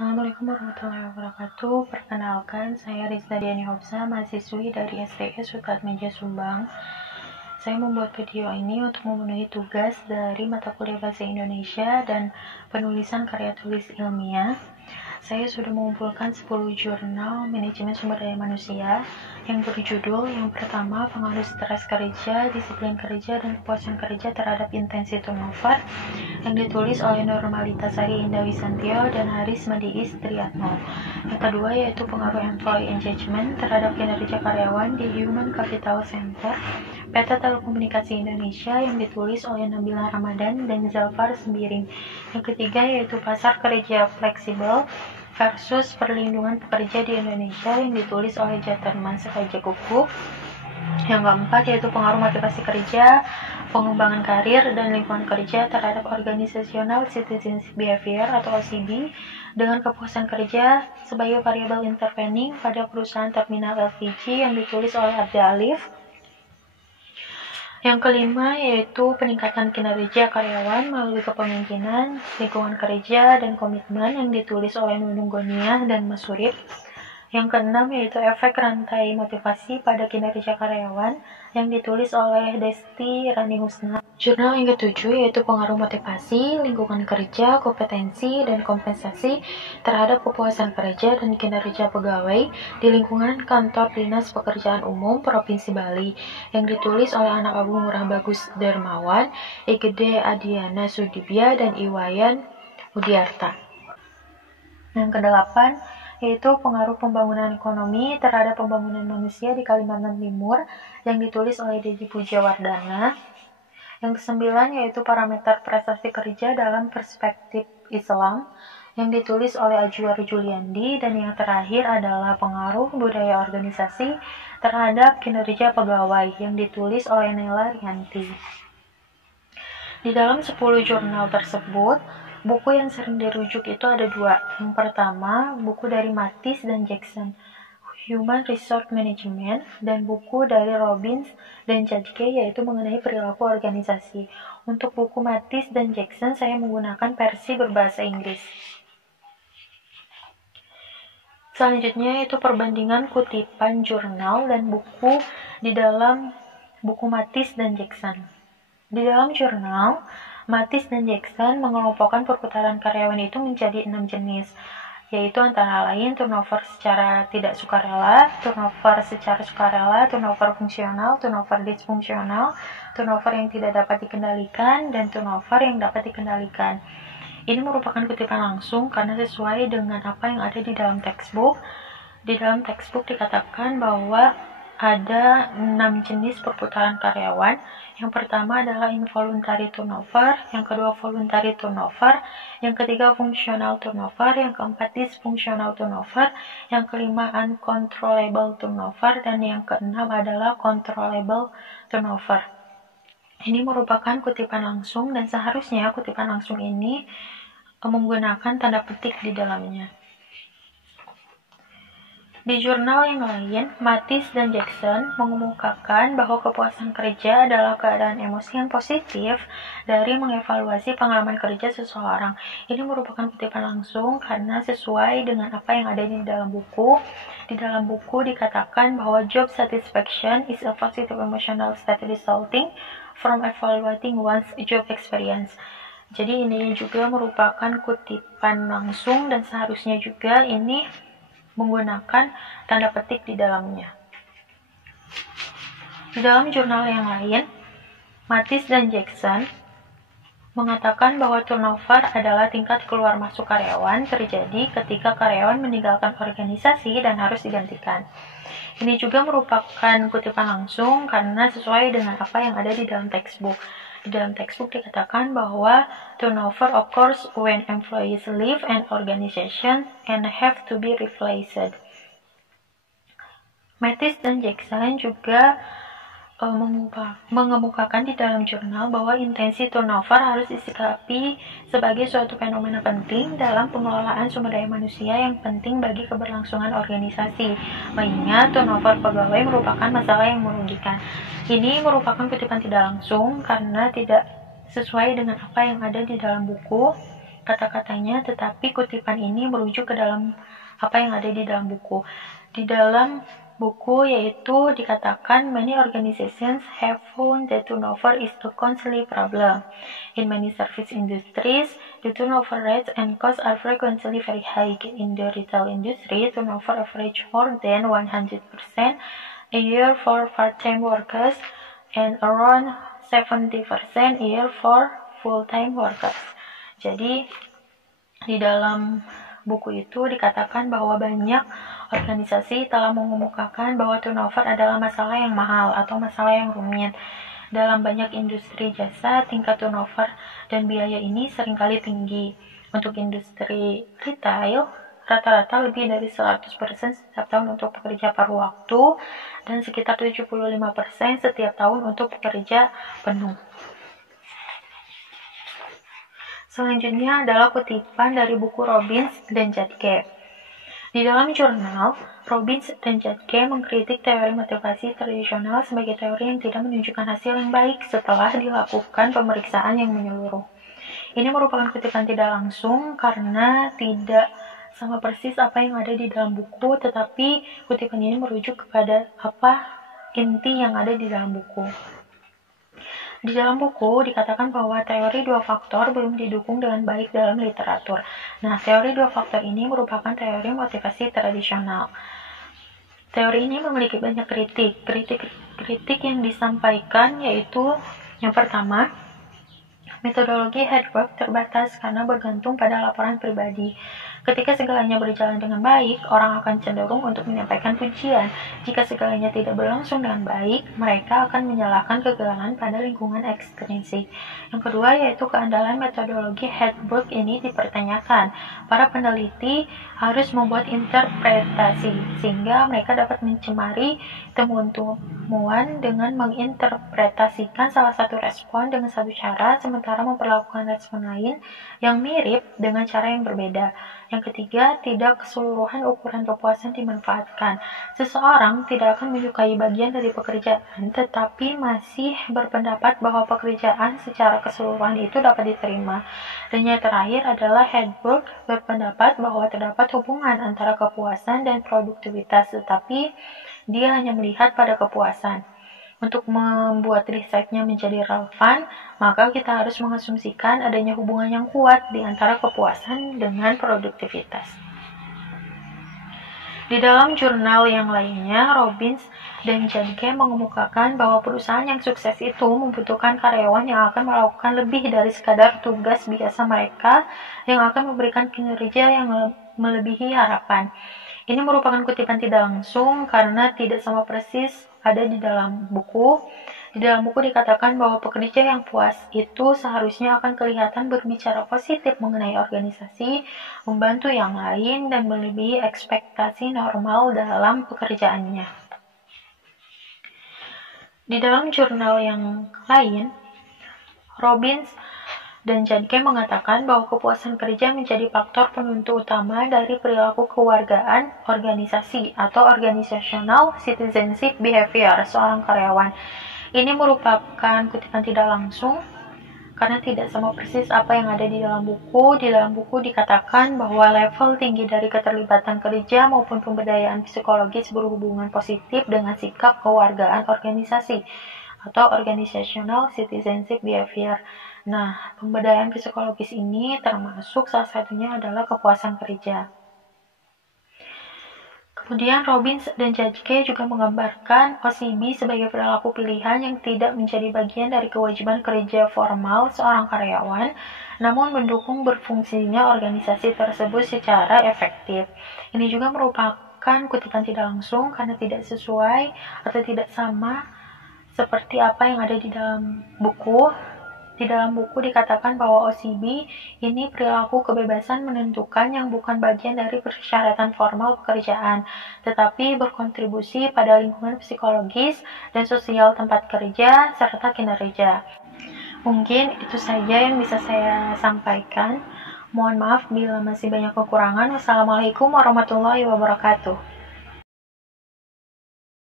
Assalamualaikum warahmatullahi wabarakatuh. Perkenalkan, saya Rizda Diani Hobsa, mahasiswi dari STS Sutatmeja Subang. Saya membuat video ini untuk memenuhi tugas dari mata kuliah Bahasa Indonesia dan penulisan karya tulis ilmiah. Saya sudah mengumpulkan 10 jurnal manajemen sumber daya manusia yang berjudul yang pertama, pengaruh stres kerja, disiplin kerja, dan kepuasan kerja terhadap intensi turnover, yang ditulis oleh Normalitasari Indah Wisantio dan Haris Madiis Triatmo. Yang kedua yaitu pengaruh employee engagement terhadap kinerja karyawan di Human Capital Center PT Telekomunikasi Indonesia, yang ditulis oleh Nabila Ramadan dan Zalfar Sembiring. Yang ketiga yaitu pasar kerja fleksibel versus perlindungan pekerja di Indonesia, yang ditulis oleh Jaterman Sekajekuku. Yang keempat yaitu pengaruh motivasi kerja, pengembangan karir, dan lingkungan kerja terhadap organizational citizenship behavior atau OCB dengan kepuasan kerja sebagai variabel intervening pada perusahaan terminal LPG, yang ditulis oleh Abda Alif. Yang kelima yaitu peningkatan kinerja karyawan melalui kepemimpinan, lingkungan kerja, dan komitmen, yang ditulis oleh Nunung Goniah dan Mas Surip. Yang keenam yaitu efek rantai motivasi pada kinerja karyawan, yang ditulis oleh Desti Rani Husna. Jurnal yang ketujuh yaitu pengaruh motivasi, lingkungan kerja, kompetensi, dan kompensasi terhadap kepuasan kerja dan kinerja pegawai di lingkungan kantor Dinas Pekerjaan Umum Provinsi Bali, yang ditulis oleh Anak Agung Ngurah Bagus Dermawan, Igede Adiana Sudibya, dan Iwayan Udiarta. Yang kedelapan yaitu pengaruh pembangunan ekonomi terhadap pembangunan manusia di Kalimantan Timur, yang ditulis oleh Dedi Pujawardana. Yang kesembilan yaitu parameter prestasi kerja dalam perspektif Islam, yang ditulis oleh Ajwar Juliandi. Dan yang terakhir adalah pengaruh budaya organisasi terhadap kinerja pegawai, yang ditulis oleh Nela Rianti. Di dalam 10 jurnal tersebut, buku yang sering dirujuk itu ada dua. Yang pertama, buku dari Mathis dan Jackson, Human Resource Management, dan buku dari Robbins dan Judge, yaitu mengenai perilaku organisasi. Untuk buku Mathis dan Jackson, saya menggunakan versi berbahasa Inggris. Selanjutnya yaitu perbandingan kutipan jurnal dan buku di dalam buku Mathis dan Jackson. Di dalam jurnal, Mathis dan Jackson mengelompokkan perputaran karyawan itu menjadi 6 jenis, yaitu antara lain turnover secara tidak sukarela, turnover secara sukarela, turnover fungsional, turnover disfungsional, turnover yang tidak dapat dikendalikan, dan turnover yang dapat dikendalikan. Ini merupakan kutipan langsung karena sesuai dengan apa yang ada di dalam textbook. Di dalam textbook dikatakan bahwa ada 6 jenis perputaran karyawan. Yang pertama adalah involuntary turnover, yang kedua voluntary turnover, yang ketiga functional turnover, yang keempat dysfunctional turnover, yang kelima uncontrollable turnover, dan yang keenam adalah controllable turnover. Ini merupakan kutipan langsung dan seharusnya kutipan langsung ini menggunakan tanda petik di dalamnya. Di jurnal yang lain, Mathis dan Jackson mengemukakan bahwa kepuasan kerja adalah keadaan emosi yang positif dari mengevaluasi pengalaman kerja seseorang. Ini merupakan kutipan langsung karena sesuai dengan apa yang ada di dalam buku. Di dalam buku dikatakan bahwa job satisfaction is a positive emotional state resulting from evaluating one's job experience. Jadi ini juga merupakan kutipan langsung dan seharusnya juga ini menggunakan tanda petik di dalamnya. Di dalam jurnal yang lain, Mathis dan Jackson mengatakan bahwa turnover adalah tingkat keluar masuk karyawan terjadi ketika karyawan meninggalkan organisasi dan harus digantikan. Ini juga merupakan kutipan langsung karena sesuai dengan apa yang ada di dalam textbook. Di dalam textbook dikatakan bahwa turnover occurs when employees leave an organization and have to be replaced. Mathis dan Jackson juga mengemukakan di dalam jurnal bahwa intensi turnover harus disikapi sebagai suatu fenomena penting dalam pengelolaan sumber daya manusia yang penting bagi keberlangsungan organisasi, mengingat turnover pegawai merupakan masalah yang merugikan. Ini merupakan kutipan tidak langsung karena tidak sesuai dengan apa yang ada di dalam buku, kata-katanya, tetapi kutipan ini merujuk ke dalam apa yang ada di dalam buku. Di dalam buku yaitu dikatakan many organizations have found that turnover is a costly problem. In many service industries, the turnover rates and costs are frequently very high. In the retail industry, turnover average more than 100% a year for part-time workers and around 70% a year for full-time workers. Jadi di dalam buku itu dikatakan bahwa banyak organisasi telah mengemukakan bahwa turnover adalah masalah yang mahal atau masalah yang rumit. Dalam banyak industri jasa, tingkat turnover dan biaya ini seringkali tinggi. Untuk industri retail, rata-rata lebih dari 100% setiap tahun untuk pekerja paruh waktu dan sekitar 75% setiap tahun untuk pekerja penuh. Selanjutnya adalah kutipan dari buku Robbins dan Jadke. Di dalam jurnal, Robbins dan Jadke mengkritik teori motivasi tradisional sebagai teori yang tidak menunjukkan hasil yang baik setelah dilakukan pemeriksaan yang menyeluruh. Ini merupakan kutipan tidak langsung karena tidak sama persis apa yang ada di dalam buku, tetapi kutipan ini merujuk kepada apa inti yang ada di dalam buku. Di dalam buku dikatakan bahwa teori dua faktor belum didukung dengan baik dalam literatur. Nah, teori dua faktor ini merupakan teori motivasi tradisional. Teori ini memiliki banyak kritik. Kritik yang disampaikan yaitu yang pertama, metodologi headwork terbatas karena bergantung pada laporan pribadi. Ketika segalanya berjalan dengan baik, orang akan cenderung untuk menyampaikan pujian. Jika segalanya tidak berlangsung dengan baik, mereka akan menyalahkan kegagalan pada lingkungan ekstrinsik. Yang kedua yaitu keandalan metodologi headwork ini dipertanyakan. Para peneliti harus membuat interpretasi, sehingga mereka dapat mencemari temuan-temuan dengan menginterpretasikan salah satu respon dengan satu cara, sementara memperlakukan respon lain yang mirip dengan cara yang berbeda. Yang ketiga, tidak keseluruhan ukuran kepuasan dimanfaatkan. Seseorang tidak akan menyukai bagian dari pekerjaan, tetapi masih berpendapat bahwa pekerjaan secara keseluruhan itu dapat diterima. Dan yang terakhir adalah Headwork berpendapat bahwa terdapat hubungan antara kepuasan dan produktivitas, tetapi dia hanya melihat pada kepuasan. Untuk membuat risetnya menjadi relevan, maka kita harus mengasumsikan adanya hubungan yang kuat di antara kepuasan dengan produktivitas. Di dalam jurnal yang lainnya, Robbins dan Jadke mengemukakan bahwa perusahaan yang sukses itu membutuhkan karyawan yang akan melakukan lebih dari sekadar tugas biasa mereka yang akan memberikan kinerja yang melebihi harapan. Ini merupakan kutipan tidak langsung karena tidak sama persis ada di dalam buku. Di dalam buku dikatakan bahwa pekerja yang puas itu seharusnya akan kelihatan berbicara positif mengenai organisasi, membantu yang lain, dan melebihi ekspektasi normal dalam pekerjaannya. Di dalam jurnal yang lain, Robbins dan Jadke mengatakan bahwa kepuasan kerja menjadi faktor penentu utama dari perilaku kewargaan organisasi atau organizational citizenship behavior seorang karyawan. Ini merupakan kutipan tidak langsung karena tidak sama persis apa yang ada di dalam buku. Di dalam buku dikatakan bahwa level tinggi dari keterlibatan kerja maupun pemberdayaan psikologis berhubungan positif dengan sikap kewargaan organisasi atau organizational citizenship behavior. Nah, pemberdayaan psikologis ini termasuk salah satunya adalah kepuasan kerja. Kemudian Robbins dan Jadke juga menggambarkan OCB sebagai perilaku pilihan yang tidak menjadi bagian dari kewajiban kerja formal seorang karyawan, namun mendukung berfungsinya organisasi tersebut secara efektif. Ini juga merupakan kutipan tidak langsung karena tidak sesuai atau tidak sama seperti apa yang ada di dalam buku. Di dalam buku dikatakan bahwa OCB ini perilaku kebebasan menentukan yang bukan bagian dari persyaratan formal pekerjaan, tetapi berkontribusi pada lingkungan psikologis dan sosial tempat kerja serta kinerja. Mungkin itu saja yang bisa saya sampaikan. Mohon maaf bila masih banyak kekurangan. Wassalamualaikum warahmatullahi wabarakatuh.